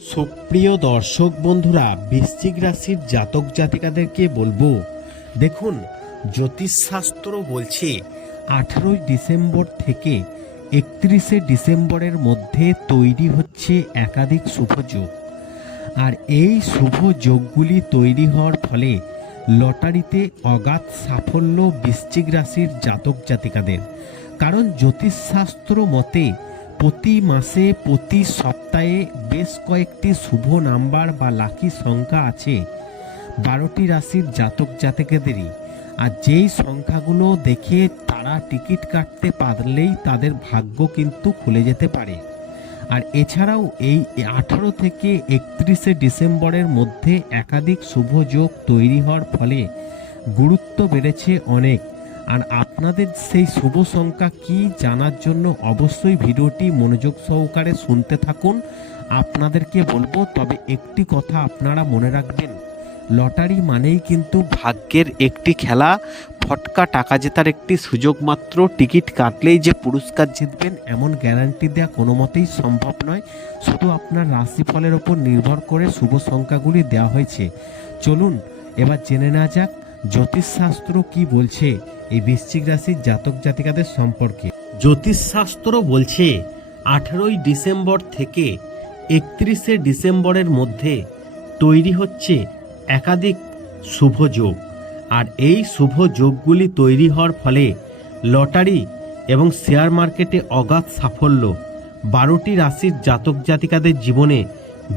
সুপ্রিয় দর্শক বন্ধুরা, বৃশ্চিক রাশির জাতক জাতিকাদেরকে বলব, দেখুন, জ্যোতিষশাস্ত্র বলছে, আঠারোই ডিসেম্বর থেকে একত্রিশে ডিসেম্বরের মধ্যে তৈরি হচ্ছে একাধিক শুভযোগ আর এই শুভ যোগগুলি তৈরি হওয়ার ফলে লটারিতে অগাধ সাফল্য বৃশ্চিক রাশির জাতক জাতিকাদের। কারণ জ্যোতিষশাস্ত্র মতে প্রতি মাসে, প্রতি সপ্তাহে বেশ কয়েকটি শুভ নাম্বার বা লাকি সংখ্যা আছে। বারোটি রাশির জাতক জাতিকাদেরই। আর যেই সংখ্যাগুলো দেখে তারা টিকিট কাটতে পারলেই তাদের ভাগ্য কিন্তু খুলে যেতে পারে। আর এছাড়াও এই আঠারো থেকে একত্রিশে ডিসেম্বরের মধ্যে একাধিক শুভ যোগ তৈরি হওয়ার ফলে গুরুত্ব বেড়েছে অনেক। আর আপনাদের সেই শুভ সংখ্যা কি জানার জন্য অবশ্যই ভিডিওটি মনোযোগ সহকারে শুনতে থাকুন। আপনাদেরকে বলব, তবে একটি কথা আপনারা মনে রাখবেন, লটারি মানেই কিন্তু ভাগ্যের একটি খেলা। ফটকা টাকা জেতার একটি সুযোগ মাত্র, টিকিট কাটলেই যে পুরস্কার জিতবেন, এমন গ্যারান্টি দেওয়া কোনো মতেই সম্ভব নয়। শুধু আপনার রাশিফলের ওপর নির্ভর করে শুভ সংখ্যাগুলি দেওয়া হয়েছে। চলুন, এবার জেনে নেওয়া যাক জ্যোতিষশাস্ত্র কি বলছে? এই বৃশ্চিক রাশির জাতক জাতিকাদের সম্পর্কে। জ্যোতিষশাস্ত্র বলছে, আঠেরোই ডিসেম্বর থেকে একত্রিশে ডিসেম্বরের মধ্যে তৈরি হচ্ছে একাধিক শুভ যোগ। আর এই শুভ যোগগুলি তৈরি হওয়ার ফলে লটারি এবং শেয়ার মার্কেটে অগাধ সাফল্য। বারোটি রাশির জাতক জাতিকাদের জীবনে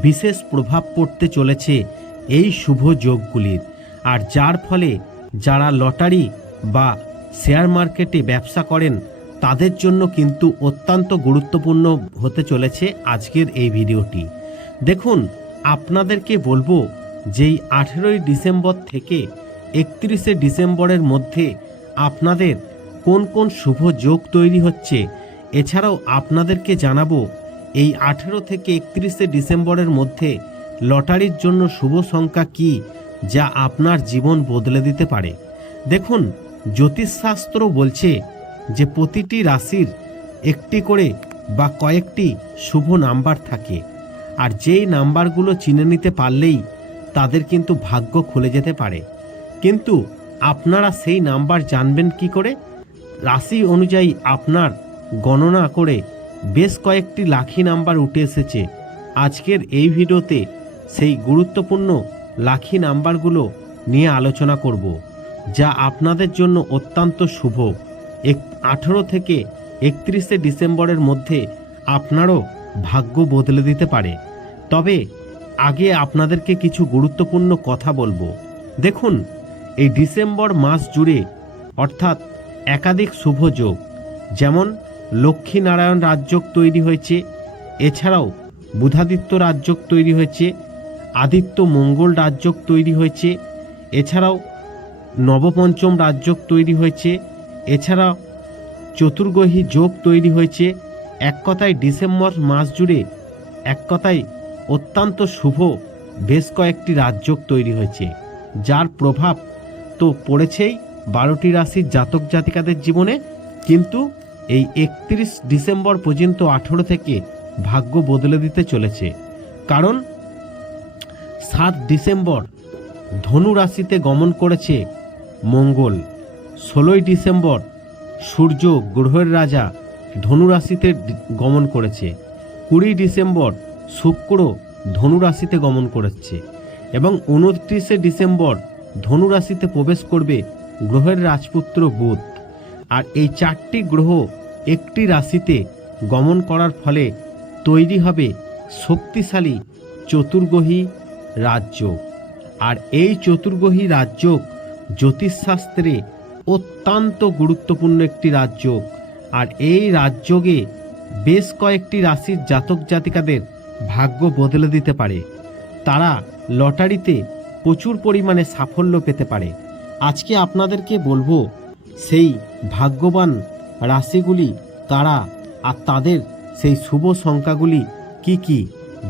বিশেষ প্রভাব পড়তে চলেছে এই শুভ যোগগুলির। আর যার ফলে যারা লটারি বা শেয়ার মার্কেটে ব্যবসা করেন, তাদের জন্য কিন্তু অত্যন্ত গুরুত্বপূর্ণ হতে চলেছে আজকের এই ভিডিওটি। দেখুন, আপনাদেরকে বলব যেই আঠেরোই ডিসেম্বর থেকে একত্রিশে ডিসেম্বরের মধ্যে আপনাদের কোন কোন শুভ যোগ তৈরি হচ্ছে, এছাড়াও আপনাদেরকে জানাব এই আঠেরো থেকে একত্রিশে ডিসেম্বরের মধ্যে লটারির জন্য শুভ সংখ্যা কি যা আপনার জীবন বদলে দিতে পারে। দেখুন, জ্যোতিষশাস্ত্র বলছে যে প্রতিটি রাশির একটি করে বা কয়েকটি শুভ নাম্বার থাকে। আর যেই নাম্বারগুলো চিনে নিতে পারলেই তাদের কিন্তু ভাগ্য খুলে যেতে পারে। কিন্তু আপনারা সেই নাম্বার জানবেন কি করে? রাশি অনুযায়ী আপনার গণনা করে বেশ কয়েকটি লাখি নাম্বার উঠে এসেছে। আজকের এই ভিডিওতে সেই গুরুত্বপূর্ণ লাখি নাম্বারগুলো নিয়ে আলোচনা করব, যা আপনাদের জন্য অত্যন্ত শুভ। এক আঠেরো থেকে একত্রিশে ডিসেম্বরের মধ্যে আপনারও ভাগ্য বদলে দিতে পারে। তবে আগে আপনাদেরকে কিছু গুরুত্বপূর্ণ কথা বলব। দেখুন, এই ডিসেম্বর মাস জুড়ে অর্থাৎ একাধিক শুভ যোগ, যেমন লক্ষ্মীনারায়ণ রাজযোগ তৈরি হয়েছে, এছাড়াও বুধাদিত্য রাজযোগ তৈরি হয়েছে আদিত্য মঙ্গল রাজযোগ তৈরি হয়েছে, এছাড়াও নবপঞ্চম রাজযোগ তৈরি হয়েছে এছাড়া চতুর্গ্রহী যোগ তৈরি হয়েছে। এক কথায় ডিসেম্বর মাস জুড়ে, এক কথায় অত্যন্ত শুভ বেশ কয়েকটি রাজযোগ তৈরি হয়েছে, যার প্রভাব তো পড়েছেই বারোটি রাশির জাতক জাতিকাদের জীবনে, কিন্তু এই একত্রিশ ডিসেম্বর পর্যন্ত আঠেরো থেকে ভাগ্য বদলে দিতে চলেছে। কারণ সাত ডিসেম্বর ধনু রাশিতে গমন করেছে মঙ্গল। ষোলোই ডিসেম্বর সূর্য গ্রহের রাজা ধনু রাশিতে গমন করেছে। কুড়ি ডিসেম্বর শুক্র ধনু রাশিতে গমন করেছে এবং উনত্রিশে ডিসেম্বর ধনু রাশিতে প্রবেশ করবে গ্রহের রাজপুত্র বুধ। আর এই চারটি গ্রহ একটি রাশিতে গমন করার ফলে তৈরি হবে শক্তিশালী চতুর্গ্রহী রাজ্য। আর এই চতুর্গ্রহী রাজ্য জ্যোতিষশাস্ত্রে অত্যন্ত গুরুত্বপূর্ণ একটি রাজ্য। আর এই রাজ্যকে বেশ কয়েকটি রাশির জাতক জাতিকাদের ভাগ্য বদলে দিতে পারে। তারা লটারিতে প্রচুর পরিমাণে সাফল্য পেতে পারে। আজকে আপনাদেরকে বলব, সেই ভাগ্যবান রাশিগুলি তারা আর তাদের সেই শুভ সংখ্যাগুলি কি কি,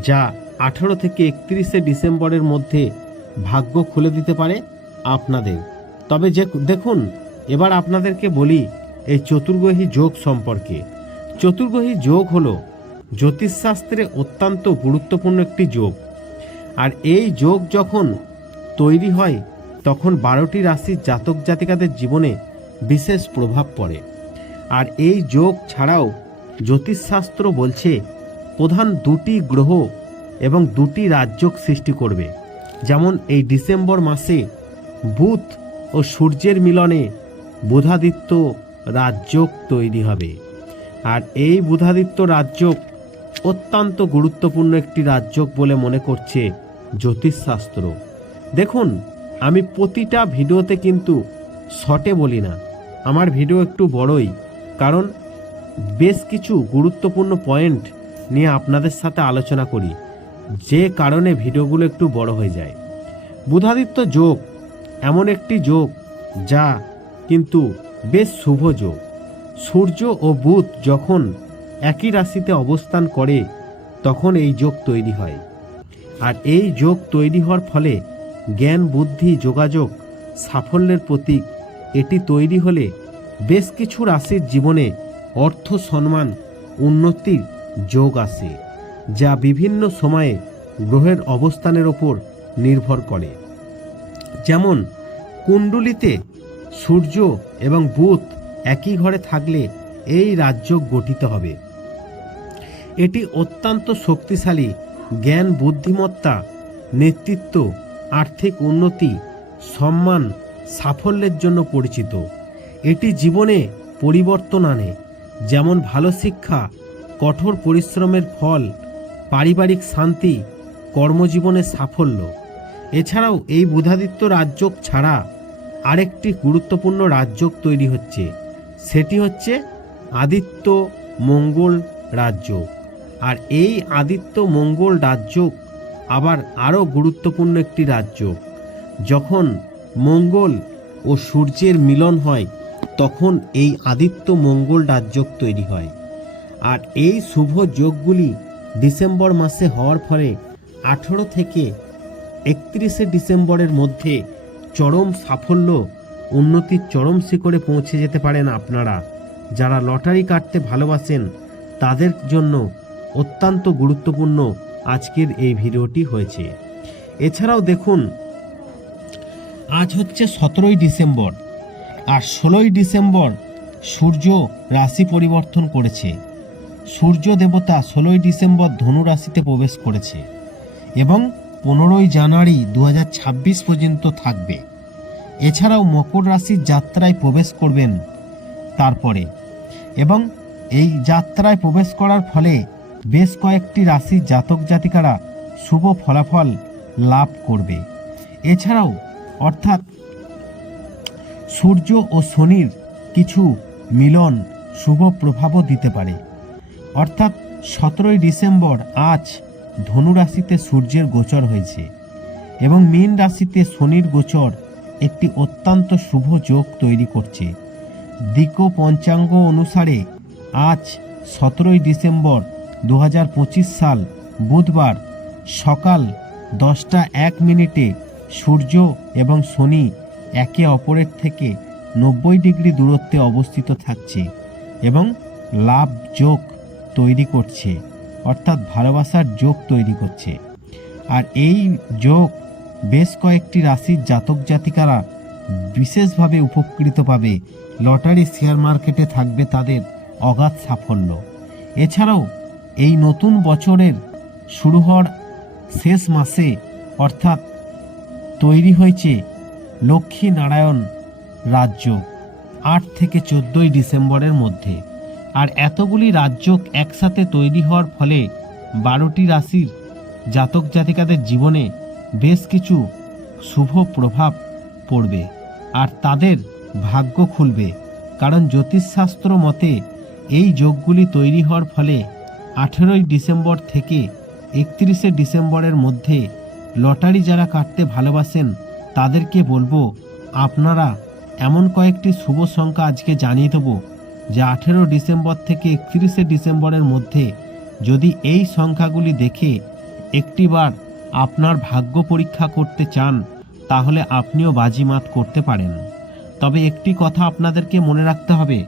যা আঠেরো থেকে একত্রিশে ডিসেম্বরের মধ্যে ভাগ্য খুলে দিতে পারে আপনাদের। তবে যে দেখুন, এবার আপনাদেরকে বলি এই চতুর্গ্রহী যোগ সম্পর্কে। চতুর্গ্রহী যোগ হলো জ্যোতিষশাস্ত্রে অত্যন্ত গুরুত্বপূর্ণ একটি যোগ। আর এই যোগ যখন তৈরি হয়, তখন বারোটি রাশির জাতক জাতিকাদের জীবনে বিশেষ প্রভাব পড়ে। আর এই যোগ ছাড়াও জ্যোতিষশাস্ত্র বলছে, প্রধান দুটি গ্রহ এবং দুটি রাজযোগ সৃষ্টি করবে। যেমন এই ডিসেম্বর মাসে বুধ ও সূর্যের মিলনে বুধাদিত্য রাজযোগ তৈরি হবে। আর এই বুধাদিত্য রাজযোগ অত্যন্ত গুরুত্বপূর্ণ একটি রাজযোগ বলে মনে করছে জ্যোতিষশাস্ত্র। দেখুন, আমি প্রতিটা ভিডিওতে কিন্তু শর্টে বলি না। আমার ভিডিও একটু বড়ই, কারণ বেশ কিছু গুরুত্বপূর্ণ পয়েন্ট নিয়ে আপনাদের সাথে আলোচনা করি। যে কারণে ভিডিওগুলো একটু বড় হয়ে যায়। বুধাদিত্য যোগ, এমন একটি যোগ যা কিন্তু বেশ শুভ যোগ। সূর্য ও বুধ যখন একই রাশিতে অবস্থান করে, তখন এই যোগ তৈরি হয়। আর এই যোগ তৈরি হওয়ার ফলে জ্ঞান, বুদ্ধি, যোগাযোগ, সাফল্যের প্রতীক, এটি তৈরি হলে বেশ কিছু রাশির জীবনে অর্থ সম্মান, উন্নতির যোগ আসে। যা বিভিন্ন সময়ে গ্রহের অবস্থানের ওপর নির্ভর করে। যেমন, কুণ্ডলিতে সূর্য এবং বুধ একই ঘরে থাকলে এই রাজ্য গঠিত হবে। এটি অত্যন্ত শক্তিশালী, জ্ঞান, বুদ্ধিমত্তা, নেতৃত্ব, আর্থিক উন্নতি, সম্মান, সাফল্যের জন্য পরিচিত। এটি জীবনে পরিবর্তন আনে, যেমন ভালো শিক্ষা, কঠোর পরিশ্রমের ফল পারিবারিক শান্তি, কর্মজীবনে সাফল্য। এছাড়াও এই বুধাদিত্য রাজযোগ ছাড়া আরেকটি গুরুত্বপূর্ণ রাজযোগ তৈরি হচ্ছে। সেটি হচ্ছে আদিত্য মঙ্গল রাজযোগ। আর এই আদিত্য মঙ্গল রাজযোগ আবার আরও গুরুত্বপূর্ণ একটি রাজযোগ। যখন মঙ্গল ও সূর্যের মিলন হয়, তখন এই আদিত্য মঙ্গল রাজযোগ তৈরি হয়। আর এই শুভ যোগগুলি ডিসেম্বর মাসে হওয়ার ফলে আঠেরো থেকে একত্রিশে ডিসেম্বরের মধ্যে চরম সাফল্য উন্নতির চরম শিখরে পৌঁছে যেতে পারেন আপনারা। যারা লটারি কাটতে ভালোবাসেন, তাদের জন্য অত্যন্ত গুরুত্বপূর্ণ আজকের এই ভিডিওটি হয়েছে। এছাড়াও দেখুন, আজ হচ্ছে সতেরোই ডিসেম্বর, আর ষোলোই ডিসেম্বর সূর্য রাশি পরিবর্তন করেছে। সূর্য দেবতা ষোলোই ডিসেম্বর ধনু রাশিতে প্রবেশ করেছে এবং পনেরোই জানুয়ারি দু হাজার ছাব্বিশ পর্যন্ত থাকবে। এছাড়াও মকর রাশির যাত্রায় প্রবেশ করবেন তারপরে এবং এই যাত্রায় প্রবেশ করার ফলে বেশ কয়েকটি রাশির জাতক জাতিকারা শুভ ফলাফল লাভ করবে। এছাড়াও অর্থাৎ সূর্য ও শনির কিছু মিলন শুভ প্রভাবও দিতে পারে। অর্থাৎ সতেরোই ডিসেম্বর আজ ধনু রাশিতে সূর্যের গোচর হয়েছে এবং মীন রাশিতে শনির গোচর একটি অত্যন্ত শুভ যোগ তৈরি করছে। দিক পঞ্চাঙ্গ অনুসারে আজ সতেরোই ডিসেম্বর দু হাজার পঁচিশ সাল বুধবার সকাল দশটা এক মিনিটে সূর্য এবং শনি একে অপরের থেকে নব্বই ডিগ্রি দূরত্বে অবস্থিত থাকছে এবং লাভ যোগ তৈরি করছে, অর্থাৎ ভালোবাসার যোগ তৈরি করছে। আর এই যোগ বেশ কয়েকটি রাশির জাতক জাতিকারা বিশেষভাবে উপকৃত পাবে। লটারি শেয়ার মার্কেটে থাকবে তাদের অগাধ সাফল্য। এছাড়াও এই নতুন বছরের শুরু হওয়ার শেষ মাসে, অর্থাৎ তৈরি হয়েছে লক্ষ্মী নারায়ণ রাজ্য, আট থেকে চোদ্দোই ডিসেম্বরের মধ্যে। আর এতগুলি রাজ্য একসাথে তৈরি হওয়ার ফলে বারোটি রাশির জাতক জাতিকাদের জীবনে বেশ কিছু শুভ প্রভাব পড়বে আর তাদের ভাগ্য খুলবে। কারণ জ্যোতিষশাস্ত্র মতে এই যোগগুলি তৈরি হওয়ার ফলে আঠেরোই ডিসেম্বর থেকে একত্রিশে ডিসেম্বরের মধ্যে লটারি যারা কাটতে ভালোবাসেন, তাদেরকে বলব আপনারা এমন কয়েকটি শুভ সংখ্যা আজকে জানিয়ে দেবো। যে আঠেরো ডিসেম্বর থেকে একত্রিশে ডিসেম্বরের মধ্যে যদি এই সংখ্যাগুলি দেখে একটিবার আপনার ভাগ্য পরীক্ষা করতে চান, তাহলে আপনিও বাজিমাত করতে পারেন। তবে একটি কথা আপনাদেরকে মনে রাখতে হবে।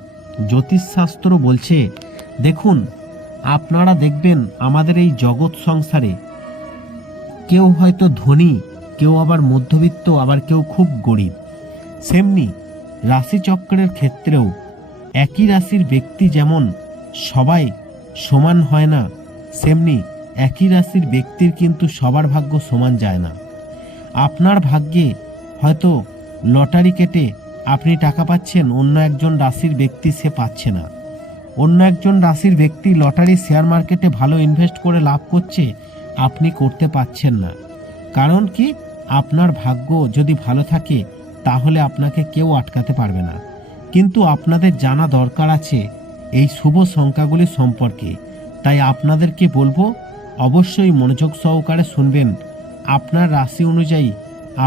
জ্যোতিষশাস্ত্র বলছে, দেখুন, আপনারা দেখবেন আমাদের এই জগৎ সংসারে কেউ হয়তো ধনী, কেউ আবার মধ্যবিত্ত, আবার কেউ খুব গরিব। সেমনি রাশিচক্রের ক্ষেত্রেও একই রাশির ব্যক্তি যেমন সবাই সমান হয় না, সেমনি একই রাশির ব্যক্তির কিন্তু সবার ভাগ্য সমান যায় না। আপনার ভাগ্যে হয়তো লটারি কেটে আপনি টাকা পাচ্ছেন, অন্য একজন রাশির ব্যক্তি সে পাচ্ছে না। অন্য একজন রাশির ব্যক্তি লটারি, শেয়ার মার্কেটে ভালো ইনভেস্ট করে লাভ করছে, আপনি করতে পাচ্ছেন না। কারণ কি? আপনার ভাগ্য যদি ভালো থাকে, তাহলে আপনাকে কেউ আটকাতে পারবে না। কিন্তু আপনাদের জানা দরকার আছে এই শুভ সংখ্যাগুলি সম্পর্কে। তাই আপনাদেরকে বলব, অবশ্যই মনোযোগ সহকারে শুনবেন। আপনার রাশি অনুযায়ী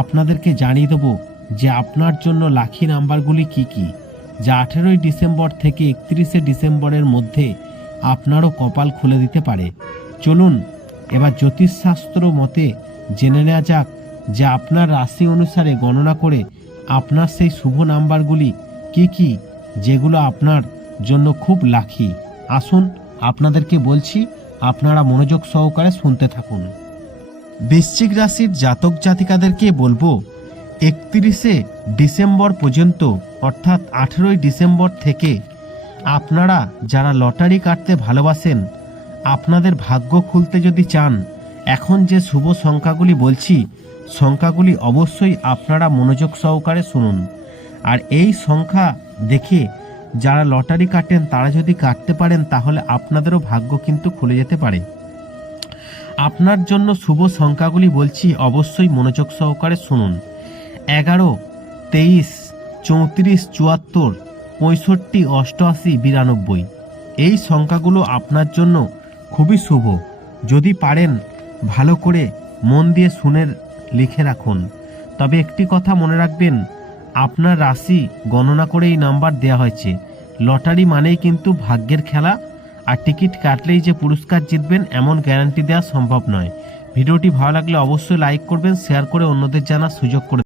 আপনাদেরকে জানিয়ে দেবো যে আপনার জন্য লাখি নাম্বারগুলি কি কি, যা আঠেরোই ডিসেম্বর থেকে একত্রিশে ডিসেম্বরের মধ্যে আপনারও কপাল খুলে দিতে পারে। চলুন, এবার জ্যোতিষশাস্ত্র মতে জেনে নেওয়া যাক যে আপনার রাশি অনুসারে গণনা করে আপনার সেই শুভ নাম্বারগুলি কি কি যেগুলো আপনার জন্য খুব লাখি আসুন আপনাদেরকে বলছি, আপনারা মনোযোগ সহকারে শুনতে থাকুন। বৃশ্চিক রাশির জাতক জাতিকাদেরকে বলব, একত্রিশে ডিসেম্বর পর্যন্ত, অর্থাৎ আঠেরোই ডিসেম্বর থেকে আপনারা যারা লটারি কাটতে ভালোবাসেন, আপনাদের ভাগ্য খুলতে যদি চান, এখন যে শুভ সংখ্যাগুলি বলছি, সংখ্যাগুলি অবশ্যই আপনারা মনোযোগ সহকারে শুনুন। আর এই সংখ্যা দেখে যারা লটারি কাটেন, তারা যদি কাটতে পারেন, তাহলে আপনাদেরও ভাগ্য কিন্তু খুলে যেতে পারে। আপনার জন্য শুভ সংখ্যাগুলি বলছি, অবশ্যই মনোযোগ সহকারে শুনুন। এগারো, তেইশ, চৌত্রিশ, চুয়াত্তর, পঁয়ষট্টি, অষ্টআশি, বিরানব্বই। এই সংখ্যাগুলো আপনার জন্য খুবই শুভ। যদি পারেন, ভালো করে মন দিয়ে শুনে লিখে রাখুন। তবে একটি কথা মনে রাখবেন আপনার রাশি গণনা করে এই নাম্বার দেওয়া হয়েছে। লটারি মানেই কিন্তু ভাগ্যের খেলা, আর টিকিট কাটলেই যে পুরস্কার জিতবেন এমন গ্যারান্টি দেওয়া সম্ভব নয়। ভিডিওটি ভালো লাগলে অবশ্যই লাইক করবেন শেয়ার করে অন্যদের জানার সুযোগ করে